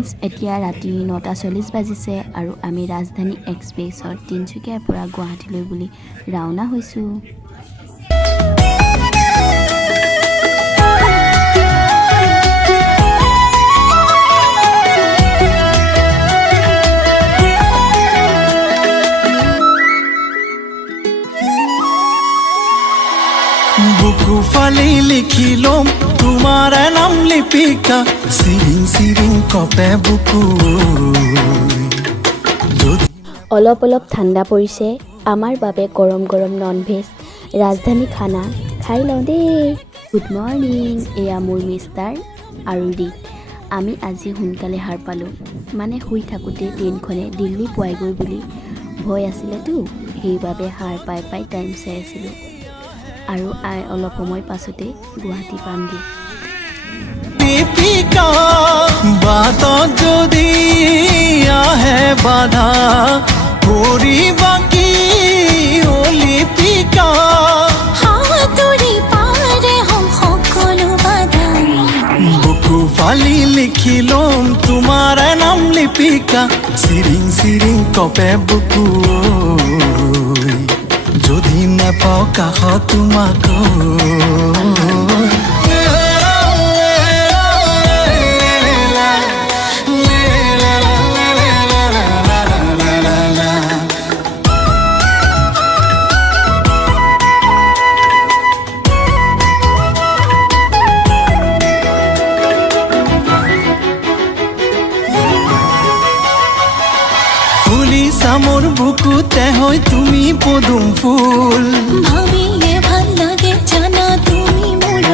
Friends, এতিয়া ৰাতি 9:40 বাজিছে আৰু আমি ৰাজধানী এক্সপ্ৰেছত তিনিচুকীয়াৰ পৰা গুৱাহাটীলৈ বুলি ৰাওনা হৈছোঁ। বুকু ফালি লিখিলম তোমাৰ নাম লিপিকা, চিৰিং চিৰিং কপে বুকু। অলপ অলপ ঠাণ্ডা পৰিছে, আমাৰ বাবে গৰম গৰম নন ভেজ ৰাজধানী খানা খাই লওঁ দেই। গুড মৰ্ণিং, এয়া মোৰ মিষ্টাৰ আৰু ৰিক। আমি আজি সোনকালে সাৰ পালোঁ, মানে শুই থাকোঁতে ট্ৰেইনখনে দিল্লী পোৱাইগৈ বুলি ভয় আছিলেতো, সেইবাবে সাৰ পাই পাই টাইম চাই আছিলোঁ আৰু অলপ সময় পাছতে গুৱাহাটী পামগৈ। বাটত যদি আহে বাধা কৰিবা কি লিপিকা, বুকু ফালি লিখিলম তোমাৰ নাম লিপিকা, চিৰিং চিৰিং কপে বুকু। যদি নেপাওঁ কাষত তোমাক, মোৰ বুকুতে হয় তুমি পদুম ফুল, ভাবিয়ে ভাল লাগে জানা তুমি মোৰ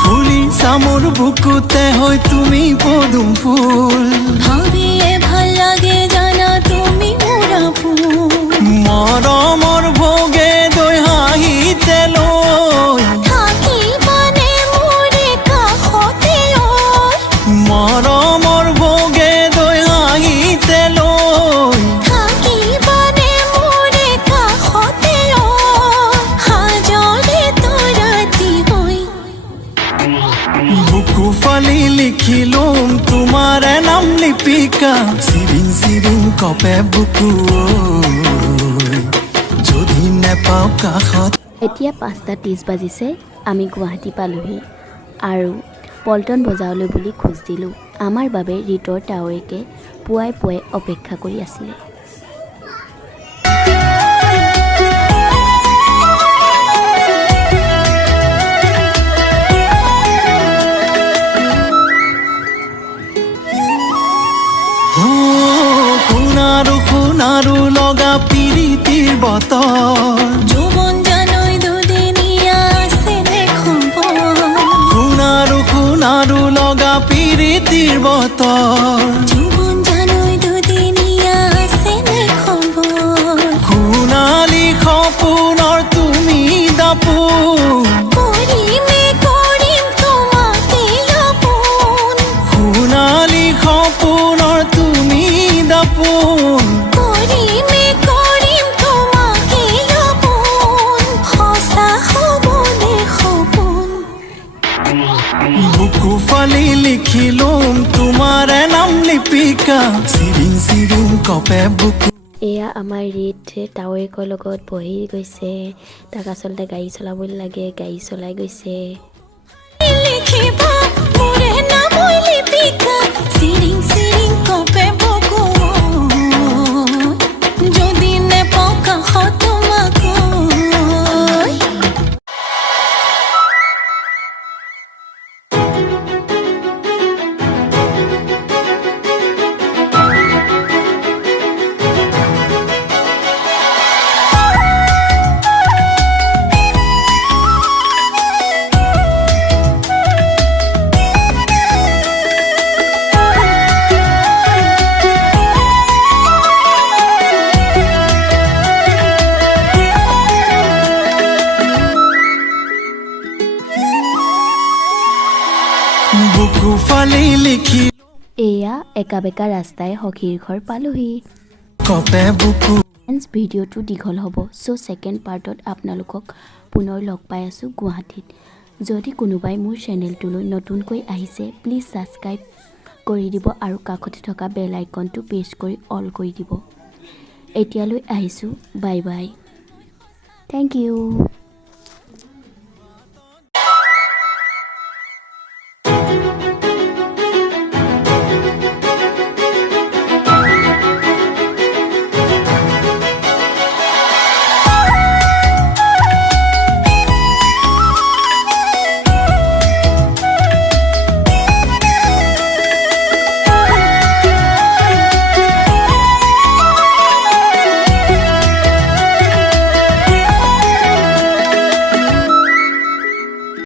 ফুলিছা মোৰ বুকুতে হয় তুমি পদুম ফুল, ভাবিয়ে ভাল লাগে জানা তুমি মোৰ মৰমৰ ভোগে দৈ হাঁহিতে লৈ, থাকিবানে মোৰে কাষতে মৰমৰ ভোগে দৈ হাঁহিতে লৈ, থাকিবানে মোৰে কাষতে হাজৰে তৰাতি হৈ। বুকু ফালি লিখিলম তোমাৰ নাম লিপিকা, চিৰিং চিৰিং কপে বুকু। যদি নেপাওঁ কাষত। এতিয়া 5:30 বাজিছে, আমি গুৱাহাটী পালোহি আৰু পল্টন বজাৰলৈ বুলি খোজ দিলোঁ। আমাৰ বাবে ৰিটৰ টাৱেকে পুৱাই পুৱাই অপেক্ষা কৰি আছিলে। সোণাৰু সোণাৰু লগা পিৰিতিৰ বতৰ, যৌৱন জানৈ দুদিনীয়া আছেনে খবৰ, সোণাৰু সোণাৰু লগা পিৰিতিৰ বতৰ, যৌৱন জানৈ দুদিনীয়া আছেনে খবৰ, সোণালী সপোনৰ তুমি দাপোন, কৰিমে কৰিম তোমাকে আপোন, সোণালী সপোনৰ তুমি দাপোন, কৰিমে কৰিম তোমাকে আপোন, সঁচা হ'বনে সপোন। বুকু ফালি লিখিলম তোমাৰ নাম লিপিকা, চিৰিং চিৰিং কপে বুকু। এয়া আমাৰ ৰিট টাৱেকৰ লগত বহি গৈছে, তাক আচলতে গাড়ী চলাবলৈ লাগে, গাড়ী চলাই গৈছে। লিখিবা মোৰে নাম লিপিকা, চিৰিং চিৰিং কপে বুকু। যদি নেপাওঁ কাষত তোমাক, বুকু ফালি লিখি এয়া একা বেকা ৰাস্তাই সখীৰ ঘৰ পালোহি। কপে বুকু। ভিডিঅ'টো দীঘল হ'ব, চ' ছেকেণ্ড পাৰ্টত আপোনালোকক পুনৰ লগ পাই আছোঁ গুৱাহাটীত। যদি কোনোবাই মোৰ চেনেলটোলৈ নতুনকৈ আহিছে, প্লিজ ছাবস্ক্ৰাইব কৰি দিব আৰু কাষতে থকা বেল আইকনটো প্ৰেছ কৰি অল কৰি দিব। এতিয়ালৈ আহিছোঁ, বাই বাই। Thank U.